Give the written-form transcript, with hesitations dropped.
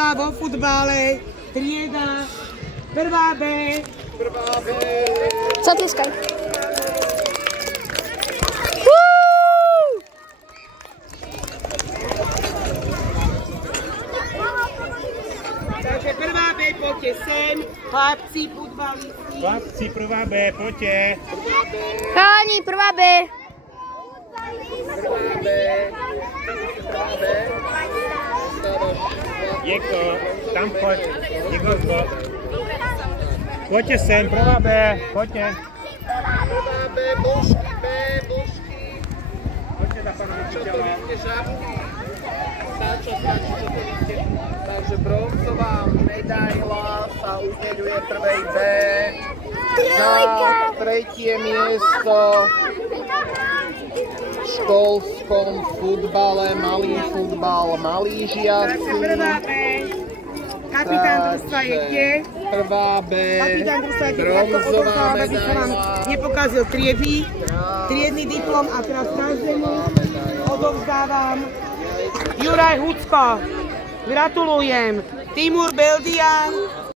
Sila vo futbale, trieda, prvá B. Zatiskaj. Takže prvá B, poďte sem, chlapci, futbalisti. Chlapci, prvá B, poďte. Chalani, prvá B. Jeko, tam poď. Jeko, poďte sem, prvá B, poďte. Prvá B, božky. Poďte za pána učiteľa. Čo to vidíte? Takže bronzová medaila sa udeľuje prvej B. Za tretie miesto v školskom futbale, malý futbal, malí žiaci. Prvá B. Kapitán družstva je kde? Prvá B, bronzová medaila. Nepokazil triedny diplom a teraz každému odovzdávam Juraj Hucko. Gratulujem. Timur Beldian.